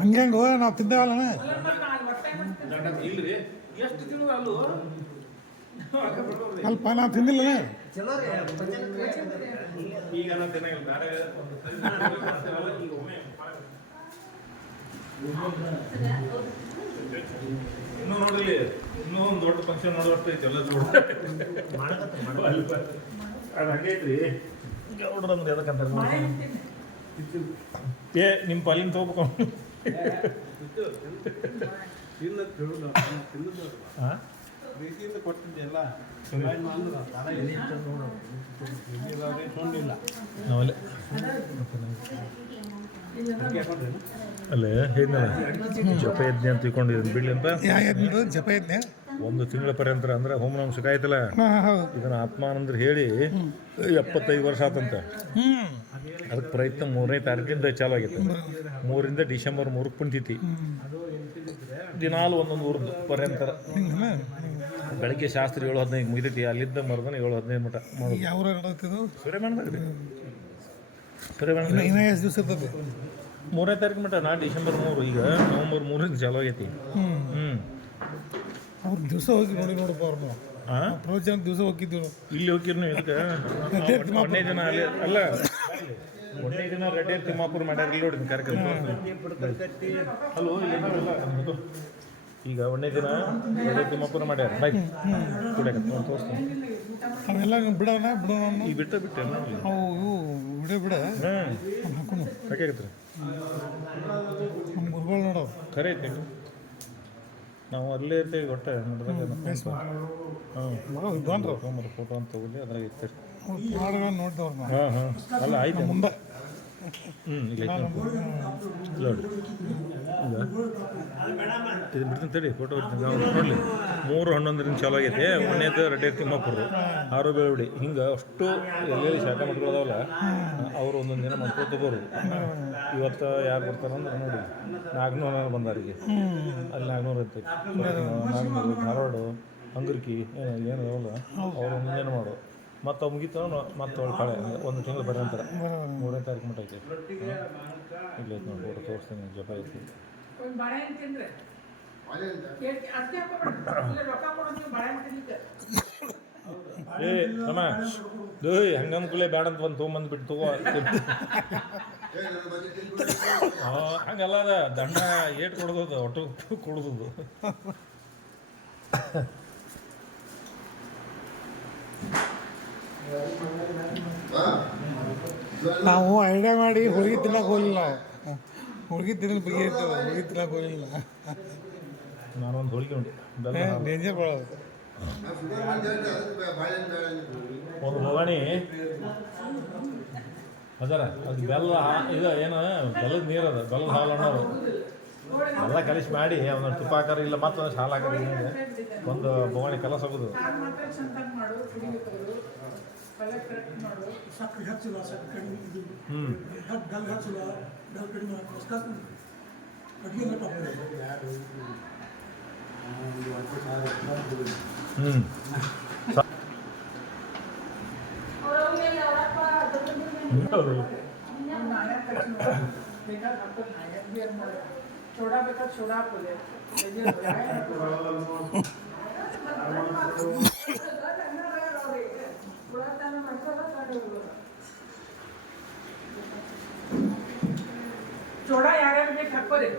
ಹಿಂಗ ಹಿಂಗ ನಾವು ತಿಂದೇವಲ್ಲ ಅಲ್ಪ ತಿಂದಿಲ್ಲ ನಾ ಒಮ್ಮೆ ಇನ್ನೂ ನೋಡಿಲ್ಲಿ ಇನ್ನೂ ಒಂದು ದೊಡ್ಡ ಫಂಕ್ಷನ್ ನೋಡುವಷ್ಟು ಐತಿ, ಎಲ್ಲ ಜೋಡ ಅದು ಹಂಗೈತ್ರಿ. ಗೌಡ್ರ ಅಂದ್ರೆ ಎದಕ್ಕಂತಾರೆ ಏ ನಿಮ್ಮ ಪಾಲಿನ ತಗೋಬೇಕು ಅಲ್ಲೇ ಜಪ ಯಜ್ಞ ಅಂತ ತಿಳ್ಕೊಂಡಿದ್ದೀನಿ ಬಿಡ್ಲಿ ಅಂತ? ಯಾವ್ದು ಜಪ ಇದ್ನೆ ಒಂದು ತಿಂಗಳ ಪರ್ಯಂತರ ಅಂದ್ರೆ ಹೋಮ ನಮ್ ಸಿಗಾಯ್ತಲ್ಲ ಹಾಂ ಹೌದು. ಇದನ್ನ ಆತ್ಮಾನಂದ್ರ ಹೇಳಿ ಎಪ್ಪತ್ತೈದು ವರ್ಷ ಆತಂತೆ. ಅದಕ್ಕೆ ಪ್ರಯತ್ನ ಮೂರನೇ ತಾರೀಕಿಂದ ಚಾಲು ಆಗಿತ್ತು ಮೂರಿಂದ ಡಿಸೆಂಬರ್ ಮೂರಕ್ಕೆ ಕುಂತಿತಿ. ದಿನಾಲು ಒಂದೊಂದು ಊರು ಪರ್ಯಂತರ. ಬೆಳಗ್ಗೆ ಶಾಸ್ತ್ರ ಏಳು ಹದಿನೈದು ಮುಗಿದೈತಿ ಅಲ್ಲಿದ್ದ ಮರದನ ಏಳು ಹದಿನೈದು ಇರ್ತದೆ? ಮೂರನೇ ತಾರೀಕು ಮಟ ನಾ ಡಿಸೆಂಬರ್ ಮೂರು ಈಗ ನವಂಬರ್ ಮೂರರಿಂದ ಚಾಲು ಆಗೈತಿ ಹ್ಞೂ ಅವ್ರು ದಿವಸ ಹೋಗಿ ನೋಡಿ ನೋಡಪ್ಪ ಅವ್ರನ್ನ ಪ್ರವಚನ ದಿವಸ ಹೋಗಿದ್ದೀವಿ ಇಲ್ಲಿ ಹೋಗಿರ್ನು ಇದಕ್ಕೆ. ಒಂದನೇ ದಿನ ಅಲ್ಲಿ. ದಿನ ರೆಡ್ಡಿ ತಿಮ್ಮಾಪುರ ಮಾಡ್ಯಾರ ಇಲ್ಲಿ ನೋಡಿ ಕಾರ್ಯಕ್ರಮ ಹಲೋ ಈಗ ಒಂದೇ ದಿನ ರೆಡ್ಡಿ ತಿಮ್ಮಾಪುರ ಮಾಡ್ಯಾರ ಬೈ ಕುಡಿಯಕ ತೋರಿಸ್ತೀನಿ. ಅವೆಲ್ಲ ಬಿಡೋಣ ಬಿಡೋಣ. ಈಗ ಬಿಟ್ಟ ಬಿಟ್ಟೆ ಅವು ಬಿಡ ಬಿಡ. ಹಾಂ. ಅವ್ನ್ ಹಾಕೊಂಡು. ಸಾಕಾಗತ್ರಿ ನಮ್ಮ ಗುರುಗಳು ನೋಡೋ. ಖರೆ ಐತಿ ನಾವು ಅಲ್ಲೇ ಇರ್ತೇವೆ ಒಟ್ಟೆ ನೋಡಿದಾಗ ಫೋಟೋ ಅಂತ ತಗೊಳ್ಳಿ ಅದ್ರಾಗ ಇರ್ತಾರೆ ಹಾಡುಗಳನ್ನ ನೋಡ್ದವ್ರು ನಾವು. ಹಾಂ ಹಾಂ. ಅಲ್ಲ ಆಯ್ತು. ಮುಂದೆ. ಇದು ಬಿಡ್ತೀನಿ ತಡಿ ಫೋಟೋ ಬಿಡ್ತೀನಿ. ನೋಡಲಿ. ಮೂರು ಹನ್ನೊಂದರಿಂದ ಚಾಲು ಆಗೈತೆ ಒಂದನೇದು ರೆಡ್ಡಿ ತಿಮ್ಮಾಪುರ ಆರು ಬೆಳವಡಿ ಹಿಂಗೆ ಅಷ್ಟು ಎಲ್ಲೆಲ್ಲಿ ಶಾಖ ಮಟ್ಗಳದಾವಲ್ಲ ಅವರು ಒಂದೊಂದು ದಿನ ಮಾಡ್ಕೊತ ಬರು ಇವತ್ತು ಯಾರು ಬರ್ತಾರಂದ್ರೆ ನೋಡಿ ನಾಲ್ಕುನೂರು ಬಂದಾರಿಗೆ. ಅಲ್ಲಿ ನಾಲ್ಕುನೂರು ಐತಿ. ನಾಲ್ಕುನೂರು ಧಾರವಾಡ, ಹಂಗರ್ಕಿ, ಏನು ಏನು ಅವ್ರು ಒಂದೊಂದು ಏನು ಮಾಡು ಮತ್ತು ಅವು ಮುಗಿತು ಮತ್ತೆ ಒಳ್ಳೆ ಕಳೆ ಒಂದು ತಿಂಗಳು ಬರೋಂತರ ಮೂರನೇ ತಾರೀಕು ಮಟ್ಟ ಐತಿ. ಇಲ್ಲ ಐತಿ ನೋಡಿ ಫೋಟೋ ತೋರಿಸ್ತೀನಿ ಜಪ ಐತಿ. ಏ ತಮ್ಮ ದೋಯ್ ಹಂಗನ್ಕೂಲೆ ಬೇಡ ಅಂತ ಬಂದು ತೊಗೊಂಬಂದು ಬಿಟ್ಟು ತಗೋ ಹಂಗಲ್ಲ ಅದ. ದಂಡ ಏಟ್ ಕೊಡೋದು ಒಟ್ಟು ಕೊಡೋದು ನಾವು ಐಡಿಯಾ ಮಾಡಿ ಹುಡುಗಿ ತಿನ್ನಕ್ಕೆ ಹೋಗಲಿಲ್ಲ ಹುಡುಗಿ ತಿನ್ನಲು ಬಿಗಿ ಇರ್ತದೆ ಹುಡುಗಿ ತಿನ್ನಕ್ಕೆ ಹೋಗಿಲ್ಲ ನಾನೊಂದು ಹೋಳಿಗೆ ಉಂಟು. ಡೇಂಜರ್ ಬರೋದು ಒಂದು ಹೋಗಣಿ. ಅದರ ಅದು ಬೆಲ್ಲ ಇದು ಏನು ಬೆಲ್ಲದ ನೀರು ಅದ ಬೆಲ್ಲದ ಹಾಲು ಅನ್ನೋದು. ಎಲ್ಲ ಕಲಿಸಿ ಮಾಡಿ ಒಂದೊಂದು ತುಪ್ಪ ಹಾಕಾರ ಇಲ್ಲ ಮತ್ತೊಂದು ಹಾಲು ಹಾಕಾರ ಒಂದು ಭವಾನಿ ಕಲಸ ಹೋಗೋದು ಸಾರು ಮಾತ್ರ ಚಂದಾಗಿ ಮಾಡು ಕುಡಿಬೇಕು ಪಲ್ಯ ಕರೆಕ್ಟ್ ಮಾಡು ಸಕ್ಕರೆ ಹೆಚ್ಚಿಲ್ಲ ಸಕ್ಕರೆ ಕಡಿಮೆ ಇದು ಹ್ಞೂ ಬೆಲ್ಲ ಹೆಚ್ಚಿಲ್ಲ ಬೆಲ್ಲ ಕಡಿಮೆ ಹಾಕೋಸ್ಕರ ಅಡುಗೆ ಎಲ್ಲ ತಪ್ಪದೆ ಹ್ಞೂ ಹೌದು ನಾಳೆ ಬೇಕಾದ್ರೆ ಹಾಕೋದು ನಾಳೆ ಬೇರೆ ಮಾಡೋದು ಸೋಡಾ ಬೇಕಾದ್ರೆ ಸೋಡಾ ಹಾಕೋದೆ ಸೋಡಾ ಯಾರ್ಯಾರು ಬೇಕು ಹಾಕೋರಿ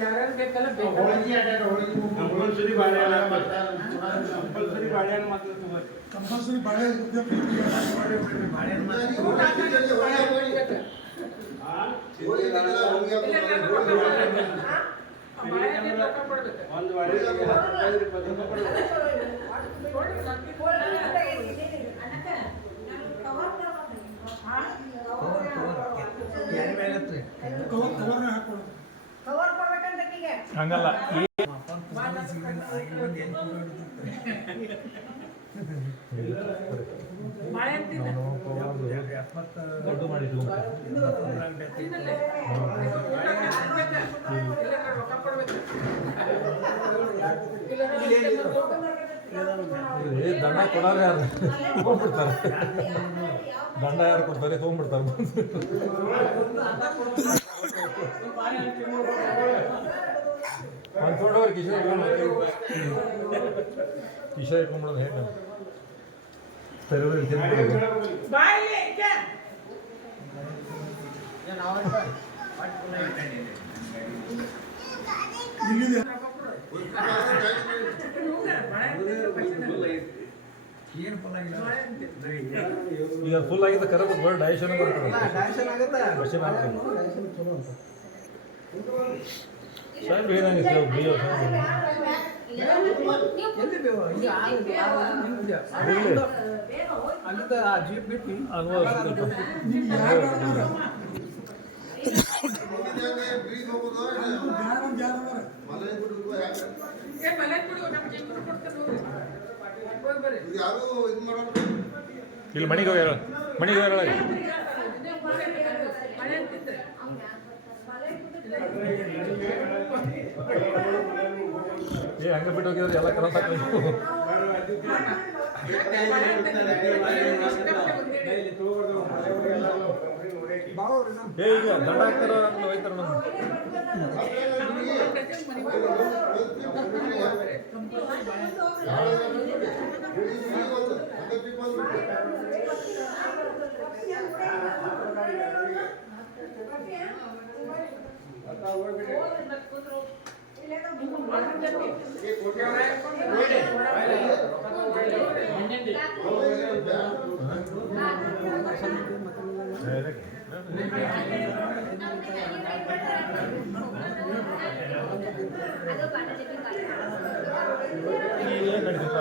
ಯಾರ್ಯಾರು ಬೇಕಲ್ಲ ಬೇಕು ಕಂಪಲ್ಸರಿ ಬಾಳೆ ಕವರ್ ಹಂಗಲ್ಲ. ದಂಡ ಕೊಡಾರ ಯಾರು? ತೊಗೊಂಡ್ಬಿಡ್ತಾರೆ. ದಂಡ ಯಾರು ಕೊಡ್ತಾರೆ? ತೊಗೊಂಡ್ಬಿಡ್ತಾರೆ ಒಂದು ತೊಗೊಂಡವ್ರು ಕಿಶೋರ್ ಕಿಶೋರ್ ಇಟ್ಕೊಂಡ್ಬಿಡೋದು ಹೇಗೆ ತೆರೆದ್ರೆ ತಿನ್ಬಿಡೋದು ಬಾಯಿಲೆ ಇಕ್ಕೆ. ಇಲ್ಲಿದೆ ಈಗ ಫುಲ್ ಆಗಿದ್ದ ಕರೆ ಬರ್ಡ್ ಡೈಶನ್ ಬರ್ತಾರೆ ಡೈಜೆಷನ್ ಆಗುತ್ತಾ ಮಷಿನ್ ಆಗ್ತದೆ ಸಾಹೇಬ್ ಏನಾಗಿತ್ತು ಬಿ ಎಫ್ ಅಲ್ಲಿಂದ ಆ ಜೀಪ್ ಬಿಟ್ಟು ಅಲ್ವಾ ಕೊಡ್ತಾರೆ ನೋಡಿ. ಹೋಗ್ ಬರ್ರಿ. ಇಲ್ಲಿ ಮಣಿಗೆ ಹೋಗ್ಯಾರ ಮಣಿಗೆ ಹೋಗ್ಯಾರ ಒಳಗೆ. ಏ ಹಂಗೆ ಬಿಟ್ಟು ಹೋಗಿದ್ರೆ ಎಲ್ಲ ಹಾಕಿ ಏ ಈಗ ದಂಡ ಹಾಕ್ತಾರ ನಡೀತೈತೆ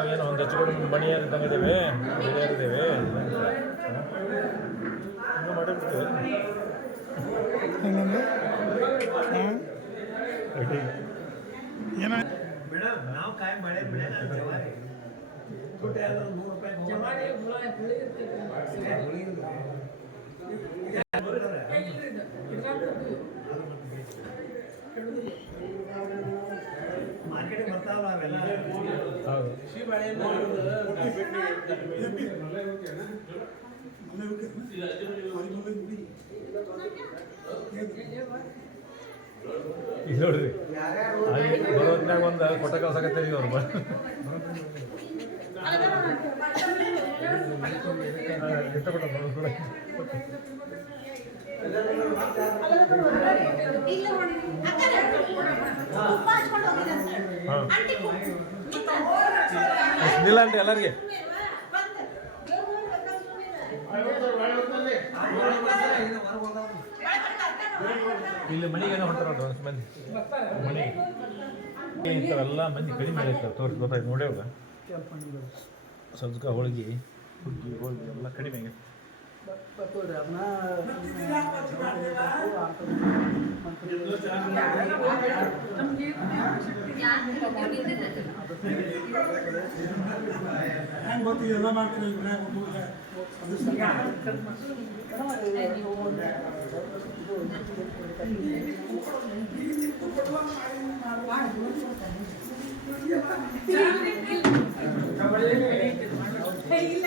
ಏನೋ ಒಂದು ಹೆಚ್ಚು ಕಡಿಮೆ ಮಣಿ ಇದ್ದಂಗೆ ಇದ್ದೇವೆ ಇದ್ದೇವೆ ನಾವು ಕಾಯಿ ಮಳೆ ಬೆಳೆ ಜವಾರಿ ದುಡ್ಡು ಎಲ್ಲ ನೂರು ರೂಪಾಯಿ ಜವಾರಿ ಹುಳ ಹುಳಿ ಇರ್ತೈತೆ. ಏ, ಇಲ್ರಿ ಇದು. ಇದ್ರಾಗ್ತದೆ. ಮಾರ್ಕೆಟಿಗೆ ಬರ್ತಾವಲ್ಲ ಅವೆಲ್ಲ ಹೌದು ನೋಡ್ರಿ ಹಾಗೆ ಬರೋದ್ನಾಗ ಒಂದು ಕೊಟ್ಟ ಕಳ್ಸಕತ್ತೀರಿ ಅವ್ರು. ನಿಲ್ಲ ಅಂಟಿ ಎಲ್ಲರಿಗೆ ಇಲ್ಲಿ ಮನೆಗೆ ನೋಡ್ರಿ ಒಂದ್ ಮಂದಿ ಮನೆ ಇಂಥವೆಲ್ಲ ಮಂದಿ ಕಡಿಮೆ ಇರ್ತಾರೆ. ತೋರಿಸಿ, ಗೊತ್ತಾಯ್ತು. ನೋಡಿ ಸಜ್ಜಕ ಹೋಳಿಗೆ ಹುಗ್ಗಿ ಹೋಳಿಗೆ. ಎಲ್ಲ ಕಡಿಮೆ ಆಗೈತೆ ಹೆಂಗ್ ಗೊತ್ತು ಇದೆಲ್ಲ ಮಾಡ್ತೀನಿ ಈಗ ಮನ್ಯಾಗ ಒಂದು ಊಟ. ಅದು ಸರಿ. ಏ, ಇಲ್ಲ,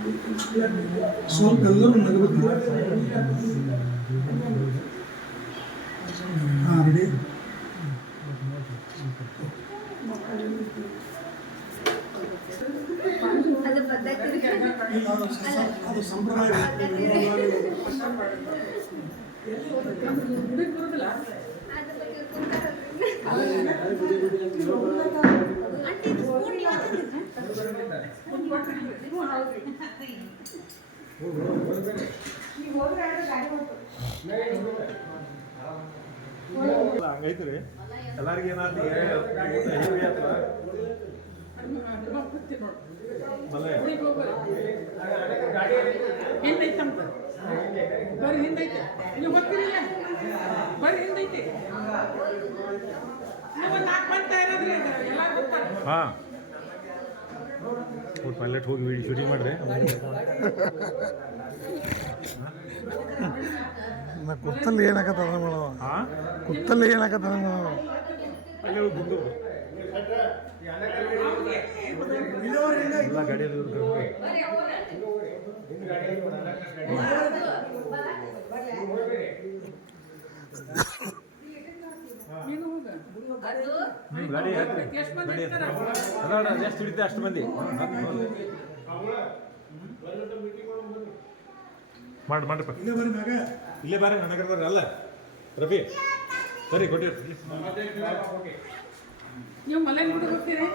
ನೀವು ಬರ್ರಿ. ಸ್ವಲ್ಪ ಎಲ್ಲರೂ ನಗಬೇಕು ಹಾಂ ರೆಡಿ ಅದು ಪದ್ಧತಿ ಇಲ್ಲ, ಅದು ಹೋಗ್ತಾರೆ. ಎಲ್ಲರಿಗೂ ಏನಾದ್ರು ಹಿಂದೈತಂತ. ಬರ್ರಿ ಹಿಂದೈತೆ. ನೀವು ಗೊತ್ತಿಲ್ಲ ಬರ್ರಿ ಹಿಂದೈತೆ ನೀವು ನಾಲ್ಕು ಮಂದಿ ಗೊತ್ತಾರ ಹಾಂ. ಊಟ ಪೈಲಟ್ ಹೋಗಿ ವಿಡಿಯೋ ಶೂಟಿಂಗ್ ಮಾಡಿದೆ. ನಾ ಕುತ್ತಲ್ಲಿ ಏನಾಕತ್ತದ ಮಾಡವ ಹಾಂ? ಕುತ್ತಲ್ಲಿ ಏನಾಕತ್ತದ ಮಾಡವ ಅಲ್ಲೇ ಹೋಗಿ ಗುಂಡು ಎಲ್ಲ ಗಾಡಿಯಲ್ಲಿ ಇವ್ರು ಎಷ್ಟು ಹಿಡಿತೆ ಅಷ್ಟು ಮಂದಿ? ಮಾಡಿ ಮಾಡ್ರಿಪ್ಪ ಇಲ್ಲೇ ಬರ್ರಿ ಮ್ಯಾಗ ಇಲ್ಲೇ ಬಾರ ನನಗೆ ಬರ್ರಿ ಅಲ್ಲ. ರವಿ ಸರಿ ಕೊಟ್ಟಿರಿ ನೀವು ಬಿಟ್ಟು ಹೋಗ್ತೀರಿ?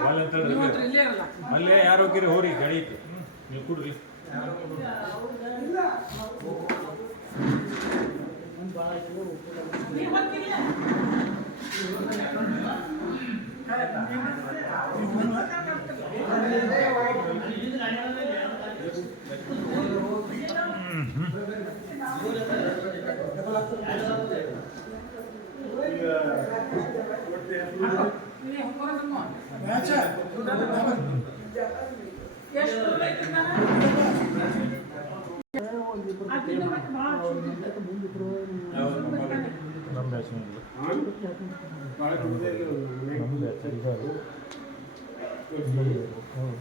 ವಾಲ್ ಅಂತ ಹೇಳಿ ನೀವು ರವಿ. ಹತ್ರ ಇಲ್ಲೇ ಇರಲ್ಲ. ಅಲ್ಲೇ ಯಾರು ಹೋಗಿರಿ ಹೋರಿ ಗಾಡಿ ಐತಿ. ನೀವು ಕೊಡ್ರಿ. ನೀವು ಹೋಗ್ತಿಲ್ಲ ನೀವು ಹೋಗೋದಮ್ಮ ಮ್ಯಾಚ ಎಷ್ಟು ದೂರ ಐತಿ ನಾನು? ಅದಿನ್ನ ಮತ್ತೆ ಭಾಳ ಚೂರು ಇದೆ. ನಮ್ಮ ಬ್ಯಾಚ್ ನಮ್ಮ ಬ್ಯಾಚ್ ಈಗ ಹೌದು